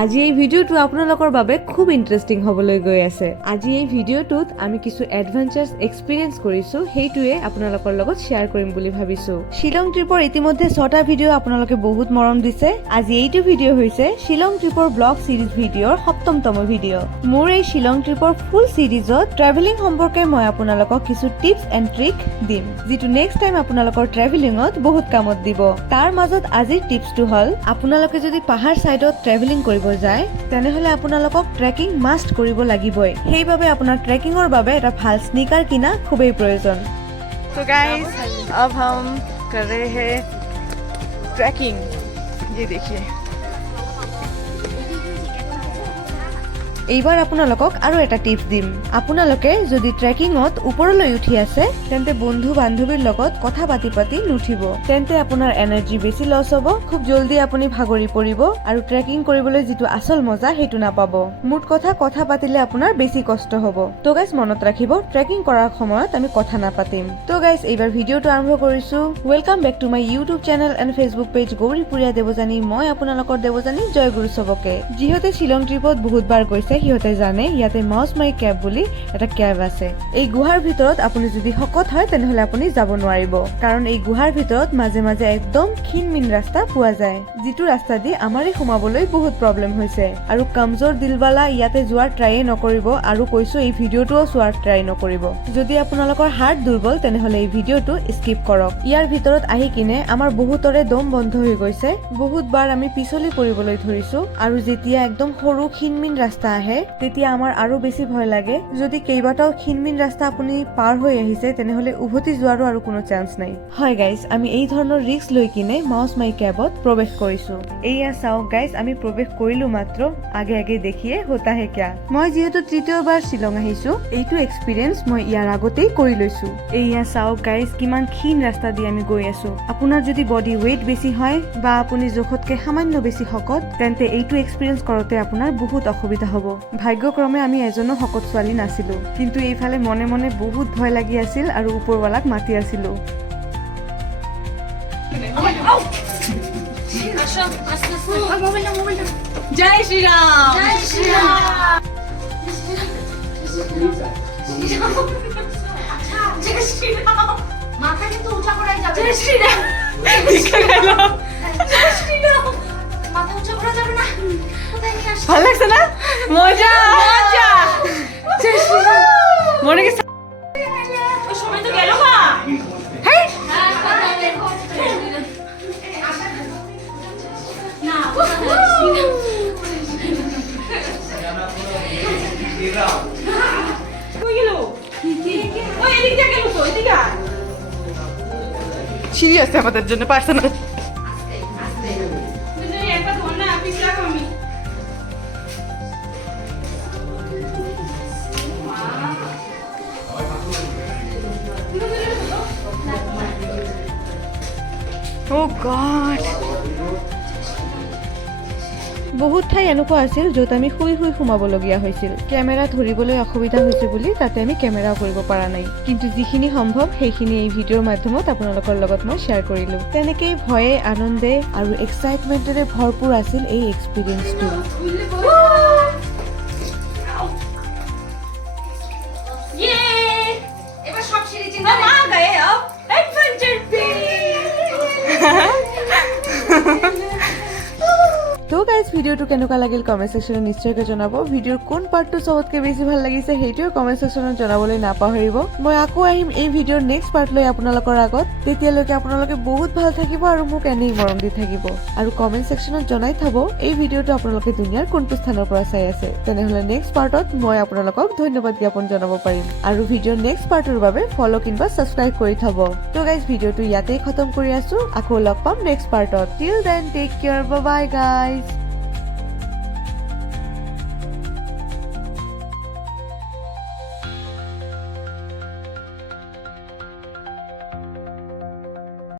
আজি এই ভিডিওটো আপোনালোকৰ বাবে খুব ইন্টাৰেষ্টিং হ'বলৈ গৈ আছে। আজি এই ভিডিওটোত আমি কিছু এডভেঞ্চাৰ্ছ এক্সপেৰিয়েন্স কৰিছো, সেইটোৱে আপোনালোকৰ লগত শ্বেয়াৰ কৰিম বুলি ভাবিছো। শিলং ট্ৰিপৰ ইতিমধ্যে 6টা ভিডিও আপোনালোকে বহুত মৰম দিছে। আজি এইটো ভিডিও হৈছে শিলং ট্ৰিপৰ ব্লগ সিৰিজ ভিডিওৰ 7তম ভিডিও। মোৰ এই শিলং ট্ৰিপৰ ফুল সিৰিজত ট্ৰেভেলিং সম্পৰ্কে মই আপোনালোকক কিছু টিপছ এণ্ড ট্ৰিক দিম, যিটো নেক্সট টাইম আপোনালোকৰ ট্ৰেভেলিঙত বহুত কামত দিব। তাৰ মাজত আজিৰ টিপছটো হ'ল আপোনালোকে যদি পাহাৰ সাইডত ট্ৰেভেলিং কৰিব যায় তেনেহলে আপোনালোকক ট্ৰেকিং মাষ্ট কৰিব লাগিবই। সেইবাবে আপোনাৰ ট্ৰেকিংৰ বাবে এটা ভাল স্নিকাৰ কিনা খুবেই প্ৰয়োজন। तो गाइस अब हम कर रहे हैं ट्रैकिंग। ये देखिए এইবাৰ আপোনালোকক আৰু এটা টিপছ দিম। আপোনালোকে যদি ট্ৰেকিঙত ওপৰলৈ উঠি আছে তেন্তে বন্ধু বান্ধৱীৰ লগত কথা পাতি পাতি নুঠিব, তেন্তে আপোনাৰ এনাৰ্জি বেছি লছ হ'ব, খুব জলদি আপুনি ভাগৰি পৰিব আৰু ট্ৰেকিং কৰিবলৈ যিটো আচল মজা সেইটো নাপাব। মুঠ কথা পাতিলে আপোনাৰ বেছি কষ্ট হ'ব। তো গাইজ মনত ৰাখিব, ট্ৰেকিং কৰাৰ সময়ত আমি কথা নাপাতিম। তো গাইজ এইবাৰ ভিডিওটো আৰম্ভ কৰিছো। Welcome back to my YouTube channel and Facebook page Gauripuriya Debjani. মই আপোনালোকৰ দেৱজানী, জয় গুৰু চবকে। যিহেতু শিলং ট্ৰিপত বহুতবাৰ গৈছে সিহঁতে জানে ইয়াতে মাউচ মাই কেব বুলি এটা কেব আছে। এই গুহাৰ ভিতৰত আপুনি যদি শকত হয় তেনেহলে আপুনি যাব নোৱাৰিব, কাৰণ এই গুহাৰ ভিতৰত মাজে মাজে একদম ক্ষীণমিন ৰাস্তা পোৱা যায়, যিটো ৰাস্তা দি আমাৰে সোমাবলৈ বহুত প্ৰব্লেম হৈছে। আৰু কমজোৰ দিলৱালা ইয়াতে যোৱাৰ ট্ৰাইয়ে নকৰিব, আৰু কৈছো এই ভিডিওটোও চোৱাৰ ট্ৰাই নকৰিব। যদি আপোনালোকৰ হাৰ্ট দুৰ্বল তেনেহলে এই ভিডিওটো স্কিপ কৰক। ইয়াৰ ভিতৰত আহি কিনে আমাৰ বহুতৰে দম বন্ধ হৈ গৈছে, বহুতবাৰ আমি পিছলি পৰিবলৈ ধৰিছো, আৰু যেতিয়া একদম সৰু ক্ষীণমিন ৰাস্তা আহে তেতিয়া আমাৰ আৰু বেছি ভয় লাগে। যদি কেইবাটাও ক্ষীণমিন ৰাস্তা আপুনি পাৰ হৈ আহিছে তেনেহলে উভতি যোৱাৰো আৰু কোনো চান্স নাই। হয় গাইজ, আমি এই ধৰণৰ ৰিস্ক লৈ কিনে মাউচ মাই কেবত প্ৰৱেশ কৰিছো। এইয়া চাওক গাইজ, আমি প্ৰৱেশ কৰিলো মাত্ৰ, আগে আগে দেখিয়ে হোতা হে কিয়া। মই যিহেতু তৃতীয়বাৰ শিলং আহিছো, এইটো এক্সপিৰিয়েন্স মই ইয়াৰ আগতেই কৰি লৈছো। এইয়া চাওক গাইজ, কিমান ক্ষীণ ৰাস্তা দি আমি গৈ আছো। আপোনাৰ যদি বডি ৱেইট বেছি হয় বা আপুনি জোখতকে সামান্য বেছি শকত, তেন্তে এইটো এক্সপিৰিয়েন্স কৰোতে আপোনাৰ বহুত অসুবিধা হ'ব। ভাগ্যক্ৰমে আমি এজনো শকত ছোৱালী নাছিলো, কিন্তু এইফালে মনে মনে বহুত ভয় লাগি আছিল আৰু ওপৰৱালাক মাতি আছিলো। जय श्री राम। जय श्री राम। जय श्री राम। माथा কিন্তু উঁচা করা যাবে। জয় শ্রী রাম। দেখে গেল। জয় শ্রী রাম। মাথা উঁচা করা যাবে না। কোথায় নিয়ে আসছে? ভালো লাগছে না? মজা মজা। জয় শ্রী রাম। মনে কি ওই সময় তো গেল না। হেই না সিঁড়ি আছে আমাদের জন্য পার্সোনাল। Oh God. বহুত ঠাই এনেকুৱা আছিল য'ত আমি শুই শুই সোমাবলগীয়া হৈছিল। কেমেৰা ধৰিবলৈ অসুবিধা হৈছে বুলি তাতে আমি কেমেৰাও কৰিব পৰা নাই, কিন্তু যিখিনি সম্ভৱ সেইখিনি এই ভিডিঅ'ৰ মাধ্যমত আপোনালোকৰ লগত মই শ্বেয়াৰ কৰিলো। তেনেকেই ভয়ে, আনন্দে আৰু এক্সাইটমেণ্টেৰে ভৰপূৰ আছিল এই এক্সপিৰিয়েন্সটো। এবাৰ সব সিঁড়ি চিন্তা না গায়ে অ্যাডভেঞ্চাৰ পে। তো গাইজ, ভিডিওটো কেনেকুৱা লাগিল কমেণ্ট ছেকশ্যনত নিশ্চয়কৈ জনাব। ভিডিঅ'ৰ কোন পাৰ্টটো চবতকৈ বেছি ভাল লাগিছে সেইটোও কমেণ্ট ছেকশ্যনত জনাবলৈ নাপাহৰিব। মই আকৌ আহিম এই ভিডিঅ'ৰ নেক্সট পাৰ্ট লৈ আপোনালোকৰ আগত। তেতিয়ালৈকে আপোনালোকে বহুত ভাল থাকিব আৰু মোক এনেই মৰম দি থাকিব। আৰু কমেণ্ট ছেকশ্যনত জনাই থব এই ভিডিঅ'টো আপোনালোকে দুনিয়াৰ কোনটো স্থানৰ পৰা চাই আছে, তেনেহ'লে নেক্সট পাৰ্টত মই আপোনালোকক ধন্যবাদ জ্ঞাপন জনাব পাৰিম। আৰু ভিডিঅ'ৰ নেক্সট পাৰ্টৰ বাবে ফ'ল' কিংবা ছাবস্ক্ৰাইব কৰি থব। তো গাইজ, ভিডিঅ'টো ইয়াতেই খতম কৰি আছো, আকৌ লগ পাম নেক্সট পাৰ্টত। Till then take care, bye bye guys.